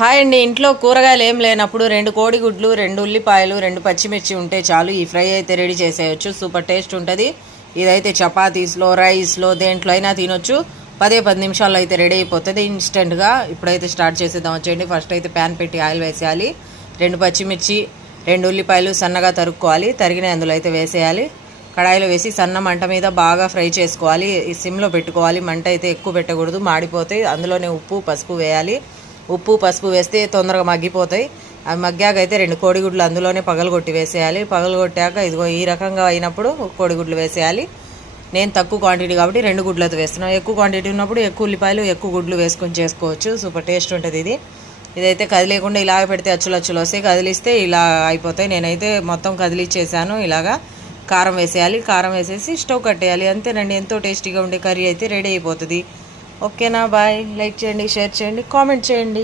Hi అండి. ఇంట్లో కూరగాయలు ఏం లేనప్పుడు 2 కోడిగుడ్లు, 2 ఉల్లిపాయలు, 2 పచ్చిమిర్చి ఉంటే చాలు ఈ ఫ్రై అయితే రెడీ చేసేయచ్చు. సూపర్ టేస్ట్ ఉంటుంది. ఇదైతే చపాతీస్లో, రైస్లో దేంట్లో అయినా తినొచ్చు. 10 నిమిషాల్లో అయితే రెడీ అయిపోతుంది ఇన్స్టెంట్గా. ఇప్పుడైతే స్టార్ట్ చేసేద్దాం వచ్చేయండి. ఫస్ట్ అయితే ప్యాన్ పెట్టి ఆయిల్ వేసేయాలి. 2 పచ్చిమిర్చి, 2 ఉల్లిపాయలు సన్నగా తరుక్కోవాలి. తరిగిన అందులో అయితే వేసేయాలి. కడాయిలో వేసి సన్న మంట మీద బాగా ఫ్రై చేసుకోవాలి. ఈ సిమ్లో పెట్టుకోవాలి. మంట అయితే ఎక్కువ పెట్టకూడదు, మాడిపోతాయి. అందులోనే ఉప్పు, పసుపు వేయాలి. ఉప్పు పసుపు వేస్తే తొందరగా మగ్గిపోతాయి. అవి మగ్గాక అయితే 2 కోడిగుడ్లు అందులోనే పగలగొట్టి వేసేయాలి. పగలగొట్టాక ఇదిగో ఈ రకంగా అయినప్పుడు కోడిగుడ్లు వేసేయాలి. నేను తక్కువ క్వాంటిటీ కాబట్టి 2 గుడ్లతో వేస్తున్నాను. ఎక్కువ క్వాంటిటీ ఉన్నప్పుడు ఎక్కువ ఉల్లిపాయలు, ఎక్కువ గుడ్లు వేసుకొని చేసుకోవచ్చు. సూపర్ టేస్ట్ ఉంటుంది ఇది. ఇదైతే కదిలేకుండా ఇలాగ పెడితే అచ్చులు వస్తాయి. కదిలిస్తే ఇలా అయిపోతాయి. నేనైతే మొత్తం కదిలిచ్చేసాను. ఇలాగా కారం వేసేయాలి. కారం వేసేసి స్టవ్ కట్టేయాలి. అంతేనండి, ఎంతో టేస్టీగా ఉండే కర్రీ అయితే రెడీ అయిపోతుంది. ఓకేనా? బాయ్. లైక్ చేయండి, షేర్ చేయండి, కామెంట్ చేయండి.